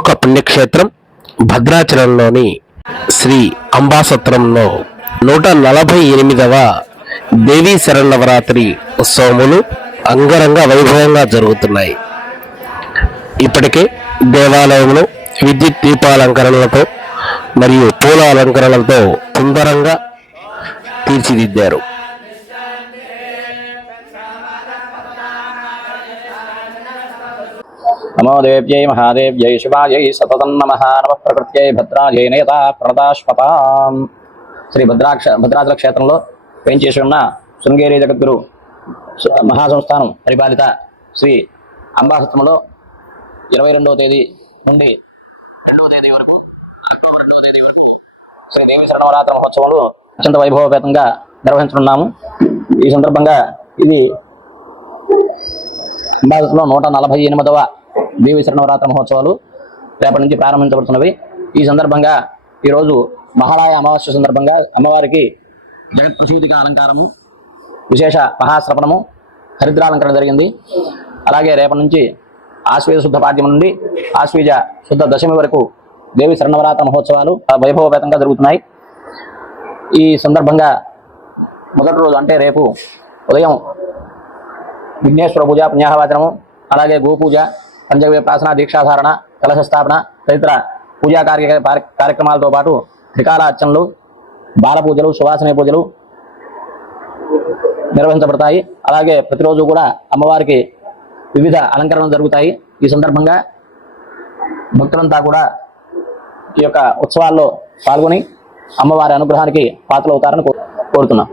పుణ్యక్షేత్రం భద్రాచలంలోని శ్రీ అంబాసత్రంలో నూట నలభై ఎనిమిదవ దేవీ శరణవరాత్రి ఉత్సవములు అంగరంగ వైభవంగా జరుగుతున్నాయి. ఇప్పటికే దేవాలయంలో విద్యుత్ దీపాలంకరణలతో మరియు పూల అలంకరణలతో సుందరంగా తీర్చిదిద్దారు. నమో దేవ్యై మహాదేవ్యై శివాయై సతతం నమ నమ ప్రకృత్యై భద్రాయై నేత ప్రణదాశ్వతాం. శ్రీ భద్రాక్ష భద్రాచల క్షేత్రంలో పెంచేసి ఉన్న శృంగేరి జగద్గురు మహాసంస్థానం పరిపాలిత శ్రీ అంబాసత్వంలో ఇరవై రెండవ తేదీ నుండి రెండవ తేదీ వరకు అక్టోబర్ రెండవ తేదీ వరకు శ్రీ దేవేశ్వర నవరాత్రి మహోత్సవంలో అత్యంత వైభవపేతంగా నిర్వహించనున్నాము. ఈ సందర్భంగా ఇది భారత్లో నూట నలభై ఎనిమిదవ దేవి శరణవరాత్రి మహోత్సవాలు రేపటి నుంచి ప్రారంభించబడుతున్నవి. ఈ సందర్భంగా ఈరోజు మహాలయ అమావాస్య సందర్భంగా అమ్మవారికి జగత్ ప్రసూతిక అలంకారము విశేష మహాశ్రవణము హరిద్రాలంకరణ జరిగింది. అలాగే రేపటి నుంచి ఆశ్వీజ శుద్ధ పాడ్యం నుండి ఆశ్వీజ శుద్ధ దశమి వరకు దేవి శరణవరాత్రి మహోత్సవాలు వైభవపేతంగా జరుగుతున్నాయి. ఈ సందర్భంగా మొదటి రోజు అంటే రేపు ఉదయం విఘ్నేశ్వర పూజ పుణ్యాహవాచనము అలాగే గోపూజ పంచగవ్య ప్రాసన దీక్షాధారణ కలశ స్థాపన తదితర పూజా కార్య కార్యక్రమాలతో పాటు త్రికాల అర్చనలు బాల పూజలు సువాసన పూజలు నిర్వహించబడతాయి. అలాగే ప్రతిరోజు కూడా అమ్మవారికి వివిధ అలంకరణలు జరుగుతాయి. ఈ సందర్భంగా భక్తులంతా కూడా ఈ యొక్క ఉత్సవాల్లో పాల్గొని అమ్మవారి అనుగ్రహానికి పాత్రలవుతారని కో- కోరుతున్నాం.